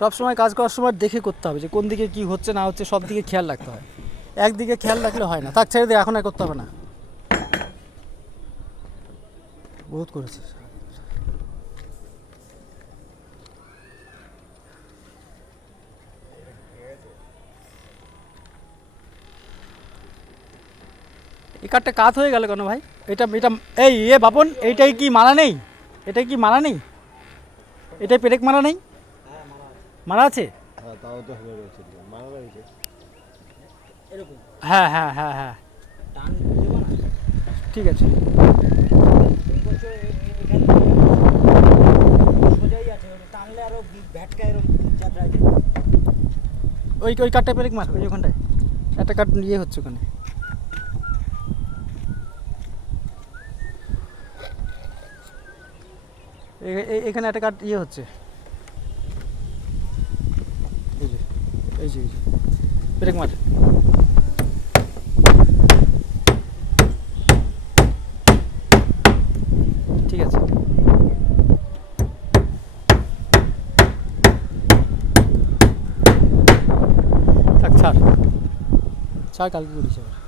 সব সময় কাজ করার সময় দেখে করতে হবে যে কোন দিকে কি হচ্ছে না হচ্ছে, সব দিকে খেয়াল রাখতে হয়। একদিকে খেয়াল রাখলে হয় না। থাক, ছেড়ে দিয়ে, এখন আর করতে হবে না, বহুত করেছে। এই কাঠটা কাত হয়ে গেল কেন ভাই? এটা এটা এই বাপন, এইটাই কি মারা নেই? এটাই কি মারা নেই? এটাই পেরেক মারা নেই? মারা আছে। হ্যাঁ, তাও তো হয়ে গেছে, মারা রয়েছে। হ্যাঁ হ্যাঁ হ্যাঁ হ্যাঁ, ঠিক আছে। ওই ওই কাঠটা পেরেক মার, ওই ওখানটায় একটা কাঠ ইয়ে হচ্ছে ওখানে। এখানে একটা কাঠ ইয়ে হচ্ছে, এই যে এই যে এই যে পেরেক মার। ঠিক আছে, থাক, ছাড় ছাড়, কালকে করিস আবার।